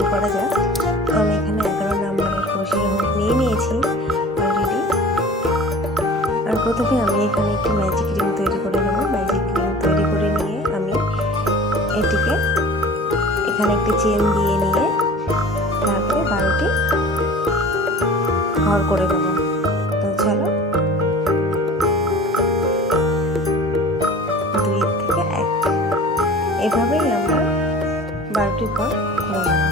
শুরু করা যাক। তো আমি এখানে 11 নম্বরের ক্রোশের হুক নিয়ে নিয়েছি অলরেডি। আর প্রথমে আমি এখানে একটি ম্যাজিক রিং তৈরি করে নেব। ম্যাজিক রিং তৈরি করে নিয়ে আমি এটিকে এখানে একটি চেন দিয়ে নিয়ে তারপরে 12টি ঘর করে নেব। তো চলো 2 থেকে 1 এভাবেই আমরা 12টি ঘর করে নেব।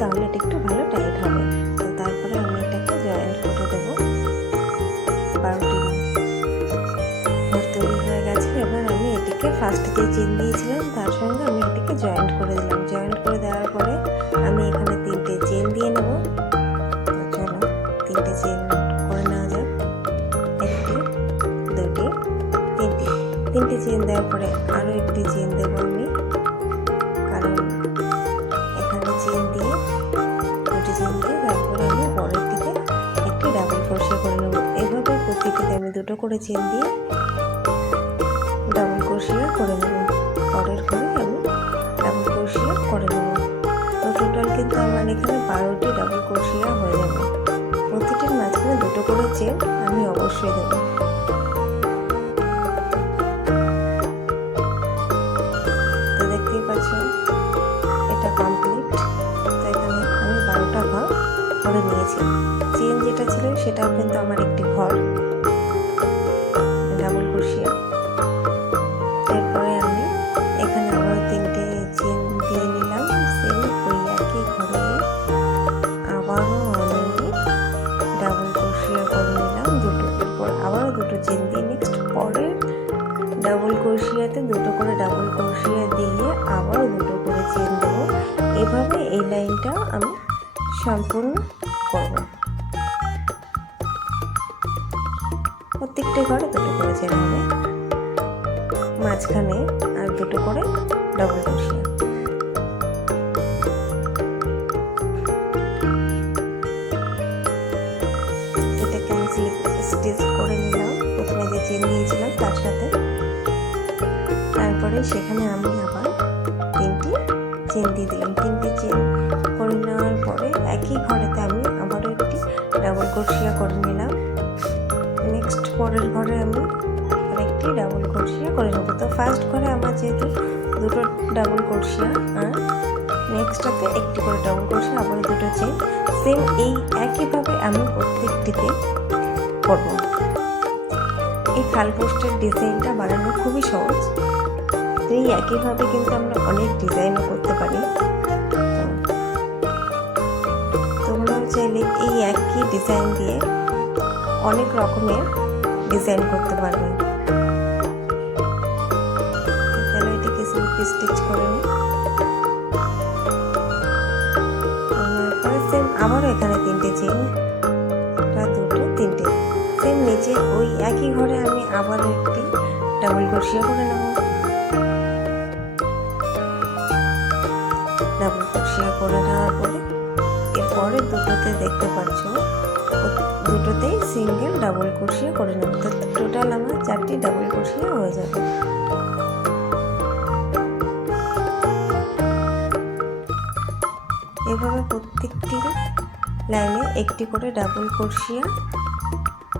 তাহলে এটা একটু ভালো টাইট হবে। তো তারপরে আমি এটাকে জয়েন্ট করে দেবো। 12টি ঘর তৈরি হয়ে গেছে। এবার আমি এটিকে ফার্স্টে যে চেন দিয়েছিলাম তার সঙ্গে আমি এটিকে জয়েন্ট করে দিলাম। জয়েন্ট করে দেওয়ার পরে আমি এখানে 3টে চেন দিয়ে নেব। চলো 3টে চেন করে নেওয়া যাক। 1টি 2টি 3টি 3টে চেন দেওয়ার পরে আরও একটি চেন দেবো আমি, কারণ এখানে চেন দিয়ে 2টি চেন দিয়ে তারপরে আমি পরের দিকে একটি ডাবল ক্রোশে করে নেব। এভাবে প্রতিটিতে আমি 2টো করে চেন দিয়ে ডাবল ক্রোশিয়া করে নেব। পরের ঘরে আমি ডাবল ক্রোশিয়া করে নেব। তো টোটাল কিন্তু আমার এখানে 12টি ডাবল ক্রোশিয়া হয়ে যাবে। প্রতিটির মাঝখানে 2টো করে চেন আমি অবশ্যই দেব। তো দেখতেই পাচ্ছ এটা কমপ্লিট। তো এখানে আমি 12টা ঘর করে নিয়েছি। চেন যেটা ছিল সেটাও কিন্তু আমার একটি ঘর ডাবল ক্রোশিয়া। এরপরে আমি এখানে আবার 3টে চেন দিয়ে নিলাম। সেম ওই একই ঘরে আবারও আমি ডাবল ক্রোশিয়া করে নিলাম 2টো। এরপর আবারও 2টো চেন দিয়ে নেক্সট পরের ডাবল ক্রোশিয়াতে 2টো করে ডাবল ক্রোশিয়া দিয়ে আবারও 2টো করে চেন দেবো। এভাবে এই লাইনটা আমি সম্পূর্ণ করব। প্রত্যেকটা ঘরে 2টো করে চেন হবে, মাঝখানে আর 2টো করে ডাবল ক্রোশিয়া। এটাকে আমি স্টিচ করে নিলাম প্রথমে যে চেন দিয়েছিলাম তার সাথে। তারপরে সেখানে আমি আবার 3টি চেন দিয়ে দিলাম। 3টে চেন করে নেওয়ার পরে একই ঘরেতে আমি আবারও একটি ডাবল ক্রোশিয়া করে নিলাম। নেক্সট পরের ঘরে আমি আরেকটি ডাবল ক্রোশিয়া করে নেব। তো ফার্স্ট ঘরে আমার যেহেতু 2টো ডাবল ক্রোশিয়া আর নেক্সটটাতে একটি করে ডাবল ক্রোশিয়া আবার 2টো চেন, সেম এই একইভাবে আমি প্রত্যেকটিতে করব। এই ফাল পোস্টের ডিজাইনটা বানানো খুবই সহজ। তো এই একইভাবে কিন্তু আমরা অনেক ডিজাইনও করতে পারি। তোমরাও চাইলে এই একই ডিজাইন দিয়ে অনেক রকমের ডিজাইন করতে পারবে। চলো এটাকে সিল্ক স্টিচ করে নিই। সেম আবারও এখানে 3টে চেন, 2টো 3টে সেম নিচে ওই একই ঘরে আমি আবারও একটি ডাবল ক্রোশিয়া করে নেব। ডাবল ক্রোশিয়া করে নেওয়ার পরে এরপরে 2টোতে দেখতে পাচ্ছ 2টোতেই সিঙ্গেল ডাবল ক্রোশিয়া করে নেব। তো টোটাল আমার 4টি ডাবল ক্রোশিয়া হয়ে যাবে। এভাবে প্রত্যেকটি লাইনে একটি করে ডাবল ক্রোশিয়া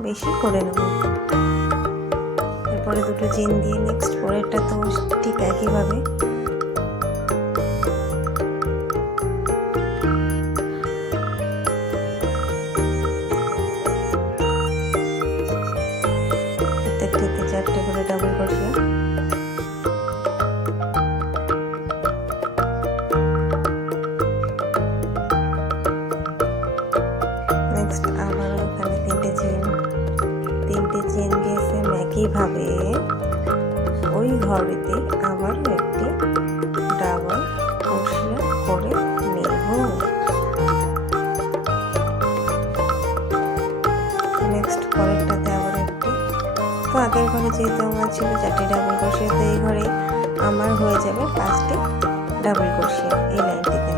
বেশি করে নেব। এরপরে 2টো চেন দিয়ে নেক্সট পরেরটা তো ঠিক একইভাবে প্রত্যেকটিতে 4টে করে ডাবল ক্রোশিয়া। নেক্সট আবারও এখানে 3টে চেন দিয়ে সেম একইভাবে ওই ঘরেতে আবার একটি ডাবল ক্রোশিয়া করে নিই। তো আগের ঘরে যেহেতু আমার ছিল 4টি ডাবল ক্রোশিয়া, তো এই ঘরে আমার হয়ে যাবে 5টি ডাবল ক্রোশিয়া এই লাইনটিতে।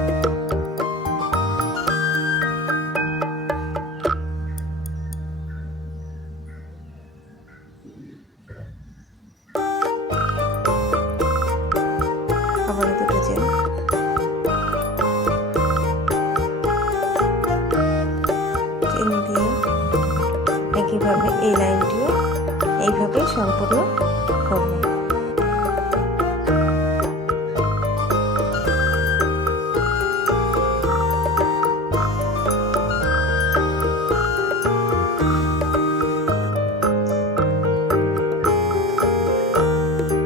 আবার দুটো চেন, চেন দিয়ে একইভাবে এই লাইনটিও এইভাবে সম্পূর্ণ করব।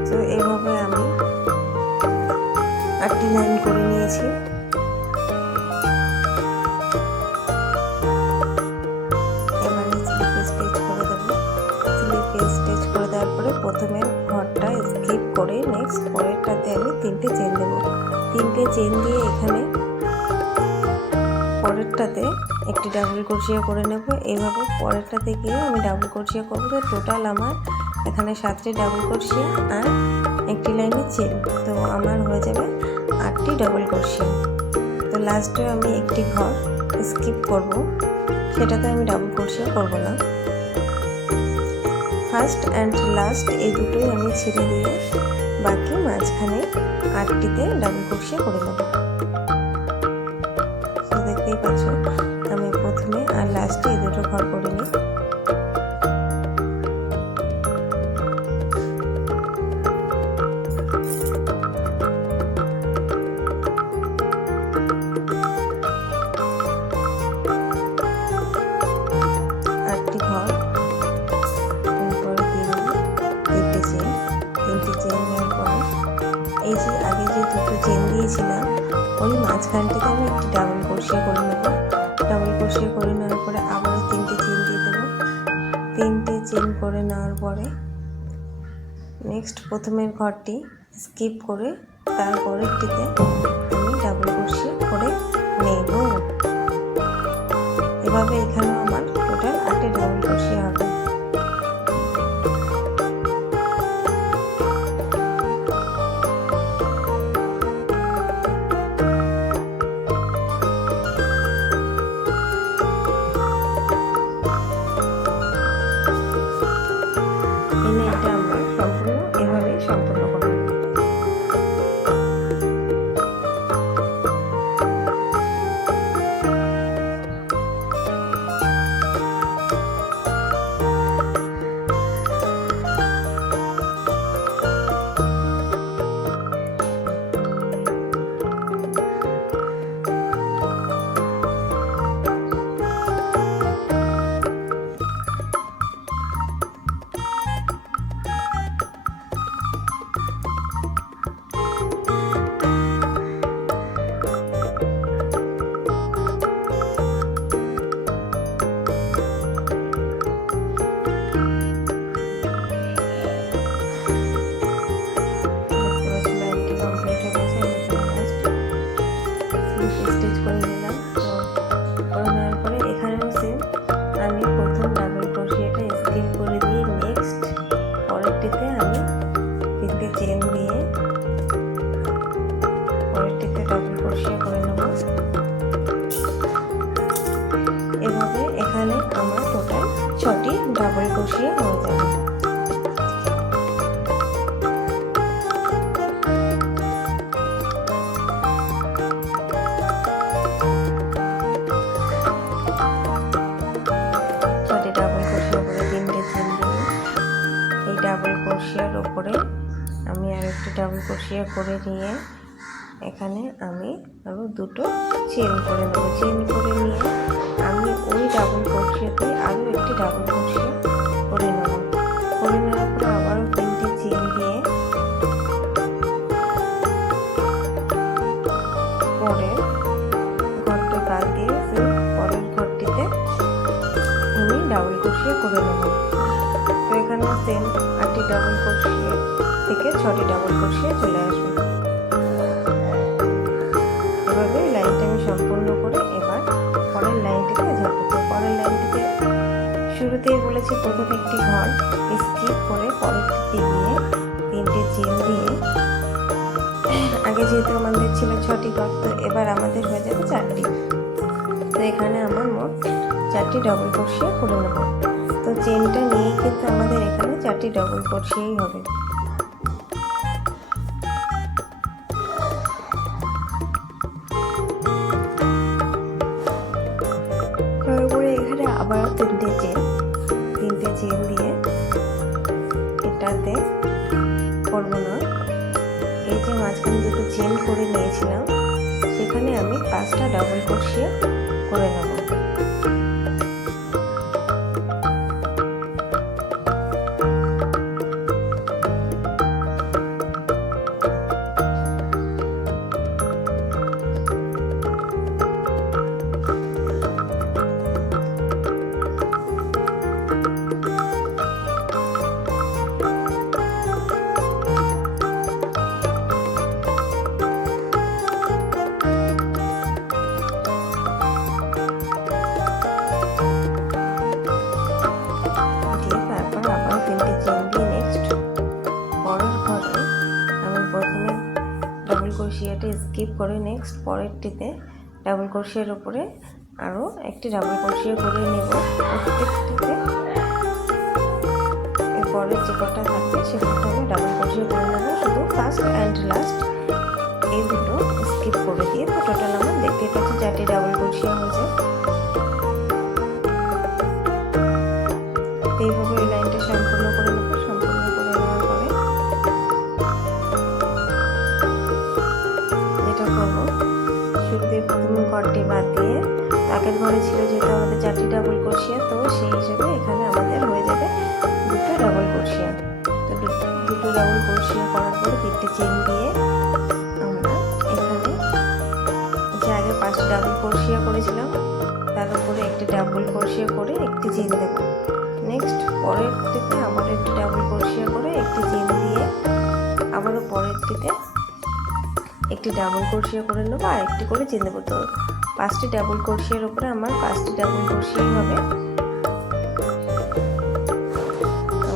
তো এইভাবে আমি 8টি লাইন করে নিয়েছি। এবারে স্লিপ স্টিচ করে দেব। স্লিপ স্টিচ করে দেওয়ার পরে প্রথমে ঘরটা স্কিপ করে নেক্সট পরেরটাতে আমি 3টে চেন দেব। 3টে চেন দিয়ে এখানে পরেরটাতে একটি ডাবল ক্রোশিয়া করে নেব। এইভাবে পরেরটাতে গিয়ে আমি ডাবল ক্রোশিয়া করব। তো টোটাল আমার এখানে 7টি ডাবল ক্রোশিয়া আর একটি লাইনে চেন, তো আমার হয়ে যাবে 8টি ডাবল ক্রোশিয়া। তো লাস্টে আমি একটি ঘর স্কিপ করব, সেটাতে আমি ডাবল ক্রোশিয়া করব না। ফার্স্ট অ্যান্ড লাস্ট এই দুটোই আমি ছেড়ে দিয়ে বাকি মাঝখানে 8টিতে ডাবল ক্রোশিয়া করে নেব। তো দেখতেই পাচ্ছ আমি প্রথমে আর লাস্টে এই দুটো ঘর করে নিই। এই যে আগে যে দুটো চেন দিয়েছিলাম ওই মাঝখানটিতে আমি একটি ডাবল ক্রোশিয়া করে নেব। ডাবল ক্রোশিয়া করে নেওয়ার পরে আবারও 3টে চেন দিয়ে দেবো। 3টে চেন করে নেওয়ার পরে নেক্সট প্রথমের ঘরটি স্কিপ করে তারপরেরটিতে আমি ডাবল ক্রোশিয়া করে নেব। এভাবে এখানেও আমার টোটাল 8টি ডাবল ক্রোশিয়া হবে। এটা আমরা সম্পূর্ণ এভাবেই সম্পূর্ণ করব। এখানে আমার টোটাল 6টি ডাবল ক্রোশিয়া হয়ে যাবে। ডাবল ক্রোশিয়ার উপরে আমি আরেকটি ডাবল ক্রোশিয়া করে নিয়ে এখানে আমি আরও দুটো চেন করে নেব। চেন করে নিয়ে আমি ওই ডাবল ক্রোশিয়াতে আরও একটি ডাবল ক্রোশিয়া করে নেব। করে নেওয়ার পরে আবারও 3টে চেন দিয়ে পরের ঘরটা বাদ দিয়ে পরের ঘরটিতে আমি ডাবল ক্রোশিয়া করে নেব। তো এখানে সেম 8টি ডাবল ক্রোশিয়া থেকে 6টি ডাবল ক্রোশিয়া চলে আসবে। এভাবে লাইনটা আমি সম্পূর্ণ করে এবার পরের লাইনটিতে যাব। তো পরের লাইনটিতে শুরুতেই বলেছি প্রথমে একটি ঘর স্কিপ যেহেতু আমাদের ছিল 6টি ঘর, তো এবার আমাদের হয়ে যাবে 4টি। তো এখানে আমার মোট 4টি ডবল ক্রোশিয়া করে নেব। তো চেনটা নিয়েই কিন্তু আমাদের এখানে 4টি ডবল ক্রোশিয়াই হবে। তারপরে এখানে আবারও 3টে চেন দিয়ে এটাতে করবো না, এই যে মাঝখানে দুটো চেন করে নিয়েছিলাম সেখানে আমি 5টা ডাবল ক্রোশিয়া করে নেব। ক্রোশিয়াটা স্কিপ করে নেক্সট পরেরটিতে ডাবল ক্রোশিয়ার উপরে আরও একটি ডাবল ক্রোশিয়া করে নেব। প্রত্যেকটিতে এরপরে যে কটা থাকবে সে কটা আমি ডাবল ক্রোশিয়া করে নেব, শুধু ফার্স্ট অ্যান্ড লাস্ট এই দুটো স্কিপ করে দিয়ে। তো টোটাল আমার দেখতেই পাচ্ছি 4টি ডাবল ক্রোশিয়া হয়েছে। এইভাবে এই লাইনটা সম্পূর্ণ করে নেব। সম্পূর্ণ করে নেওয়ার পরে যেটা করবো, শুরুতে প্রথম ঘরটি বাদ দিয়ে আগের ঘরে ছিল যেহেতু আমাদের 4টি ডাবল ক্রোশিয়া, তো সেই হিসেবে এখানে আমাদের হয়ে যাবে 2টো ডাবল ক্রোশিয়া। তো 2টো ডাবল ক্রোশিয়া করার পরে 3টে চেন দিয়ে আমরা এখানে যে আগে 5টি ডাবল ক্রোশিয়া করেছিলাম তার উপরে একটি ডাবল ক্রোশিয়া করে একটি চেন দেব। নেক্সট পরেরটিতে আবার একটি ডাবল ক্রোশিয়া করে একটি চেন দিয়ে আবারও পরেরটিতে একটি ডাবল ক্রোশিয়া করে নেবো আর একটি করে চেন দেবো। তো 5টি ডাবল ক্রোশিয়ার উপরে আমার 5টি ডাবল ক্রোশিয়াই হবে। তো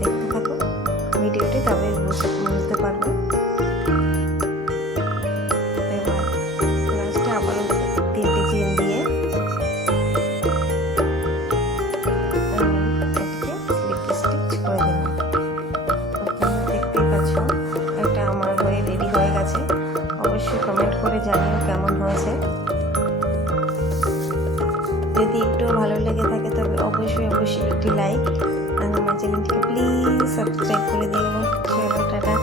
দেখতে থাকো ভিডিওটি, তবে বুঝতে পারবো। এবার লাস্টে আবারও 3টে চেন দিয়ে এটাকে স্লিপ স্টিচ করে দিলাম। দেখতেই পাচ্ছ এটা আমার হয়ে রেডি হয়ে গেছে। অবশ্যই কমেন্ট করে জানিও কেমন হয়েছে। যদি একটু ভালো লেগে থাকে তবে অবশ্যই একটি লাইক আর আমার চ্যানেলটিকে প্লিজ সাবস্ক্রাইব করে দিও। চলো টাটা।